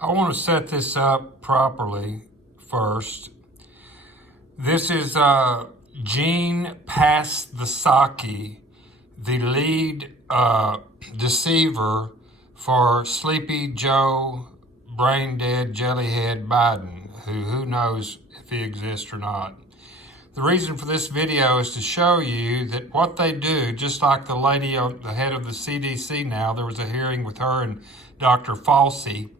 I want to set this up properly first. This is Gene Pasthisaki, the lead deceiver for Sleepy Joe, brain dead jellyhead Biden, who knows if he exists or not. The reason for this video is to show you that what they do, just like the lady, the head of the CDC now, there was a hearing with her and Dr. Fauci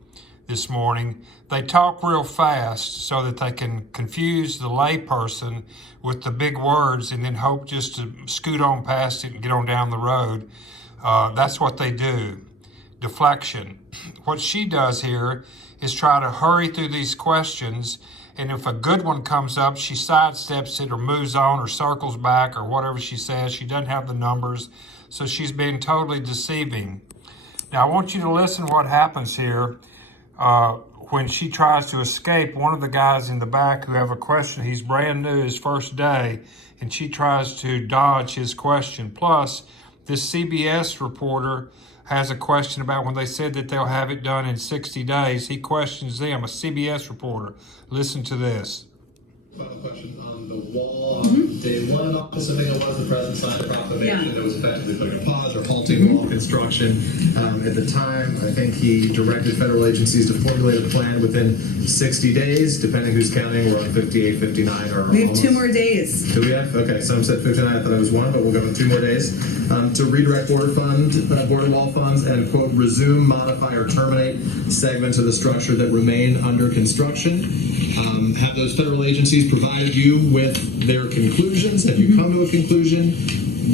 this morning. They talk real fast so that they can confuse the layperson with the big words and then hope just to scoot on past it and get on down the road. That's what they do. Deflection. What she does here is try to hurry through these questions, and if a good one comes up, she sidesteps it or moves on or circles back or whatever she says. She doesn't have the numbers, so she's being totally deceiving. Now, I want you to listen to what happens here. When she tries to escape, one of the guys in the back who have a question, he's brand new, his first day, and she tries to dodge his question. Plus, this CBS reporter has a question about when they said that they'll have it done in 60 days. He questions them, a CBS reporter. Listen to this. Question on the wall. Day one in office, I think it was, the president signed a proclamation that was effectively putting a pause or halting wall construction. At the time, I think he directed federal agencies to formulate a plan within 60 days, depending who's counting. We're on 58, 59, or we have almost 2 more days. Do we have? Okay, some said 59. I thought it was 1, but we'll go with 2 more days to redirect border wall funds, and quote, resume, modify, or terminate segments of the structure that remain under construction. Have those federal agencies provided you with their conclusions? Have you come to a conclusion?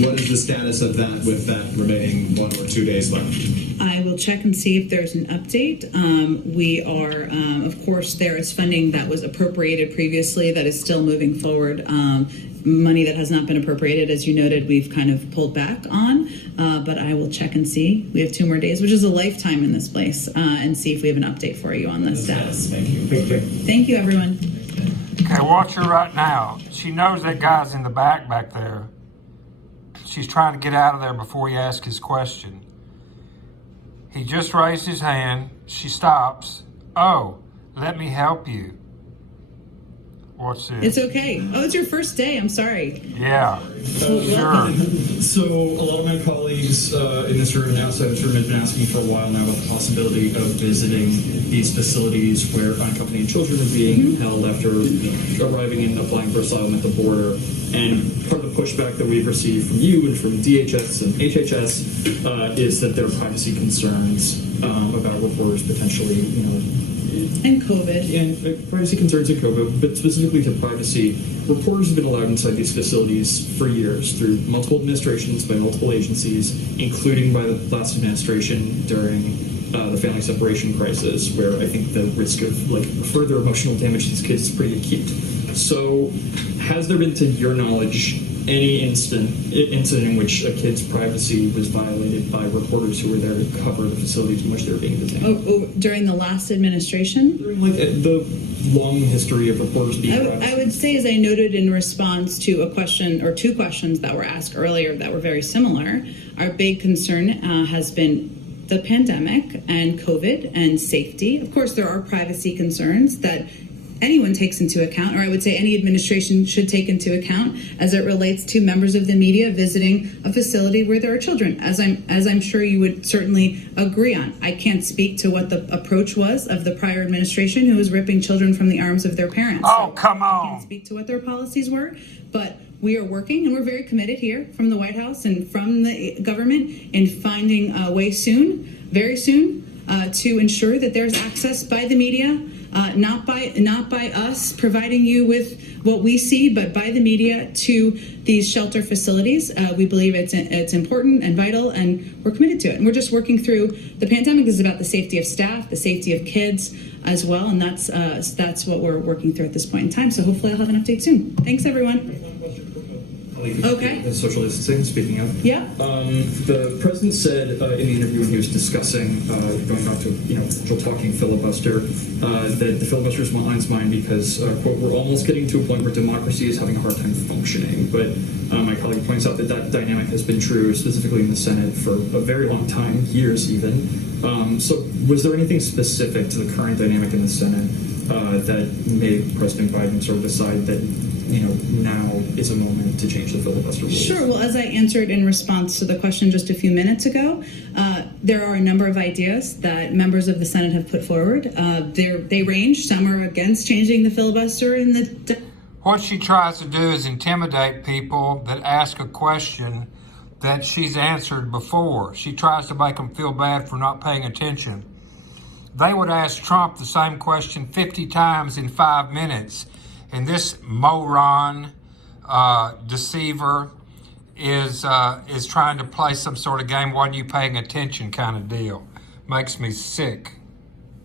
What is the status of that with that remaining 1 or 2 days left? I will check and see if there's an update. We are, of course, there is funding that was appropriated previously that is still moving forward. Money that has not been appropriated, as you noted, we've kind of pulled back on, but I will check and see. We have 2 more days, which is a lifetime in this place, and see if we have an update for you on the status. Thank you. Thank you, everyone. Okay, watch her right now. She knows that guy's in the back there. She's trying to get out of there before he asks his question. He just raised his hand. She stops. Oh, let me help you. What's this? It's okay. Oh, it's your first day. I'm sorry. Yeah, sure. So a lot of my colleagues in this room and outside this room have been asking for a while now about the possibility of visiting these facilities where unaccompanied children are being held after arriving and applying for asylum at the border. And part of the pushback that we've received from you and from DHS and HHS is that there are privacy concerns about reporters potentially, And COVID. and privacy concerns in COVID, but specifically to privacy. Reporters have been allowed inside these facilities for years through multiple administrations by multiple agencies, including by the last administration during the family separation crisis, where I think the risk of further emotional damage to these kids is pretty acute. So, has there been, to your knowledge, any incident in which a kid's privacy was violated by reporters who were there to cover the facilities in which they were being detained? During the last administration? During the long history of reporters being I would say, as I noted in response to a question or 2 questions that were asked earlier that were very similar, our big concern has been the pandemic and COVID and safety. Of course, there are privacy concerns that anyone takes into account, or I would say any administration should take into account as it relates to members of the media visiting a facility where there are children, as I'm sure you would certainly agree on. I can't speak to what the approach was of the prior administration who was ripping children from the arms of their parents. Oh, come on. I can't speak to what their policies were, but we are working, and we're very committed here from the White House and from the government in finding a way soon, very soon, to ensure that there's access by the media, not by us providing you with what we see, but by the media to these shelter facilities. We believe it's important and vital, and we're committed to it. And we're just working through. The pandemic is about the safety of staff, the safety of kids as well, and that's what we're working through at this point in time. So hopefully I'll have an update soon. Thanks, everyone. Okay. The social distancing, speaking of. Yeah. The president said in the interview when he was discussing, going back to, potential talking filibuster, that the filibuster is on his mind because, quote, we're almost getting to a point where democracy is having a hard time functioning. But my colleague points out that that dynamic has been true, specifically in the Senate, for a very long time, years even. So was there anything specific to the current dynamic in the Senate that made President Biden sort of decide that, now is a moment to change the filibuster rules? Sure. Well, as I answered in response to the question just a few minutes ago, there are a number of ideas that members of the Senate have put forward. They range. Some are against changing the filibuster in the... What she tries to do is intimidate people that ask a question that she's answered before. She tries to make them feel bad for not paying attention. They would ask Trump the same question 50 times in 5 minutes. And this moron, deceiver, is trying to play some sort of game, "Why are you paying attention?" kind of deal. Makes me sick.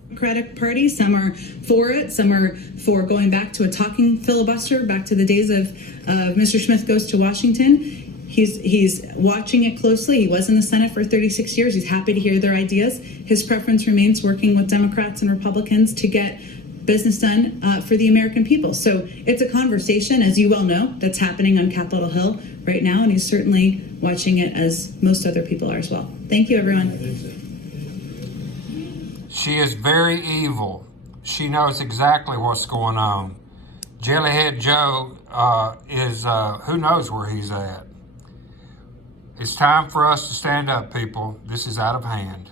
Democratic Party. Some are for it. Some are for going back to a talking filibuster, back to the days of Mr. Smith Goes to Washington. He's watching it closely. He was in the Senate for 36 years. He's happy to hear their ideas. His preference remains working with Democrats and Republicans to get business done for the American people. So it's a conversation, as you well know, that's happening on Capitol Hill right now, and he's certainly watching it as most other people are as well. Thank you, everyone. She is very evil. She knows exactly what's going on. Jellyhead Joe is, who knows where he's at. It's time for us to stand up, people. This is out of hand.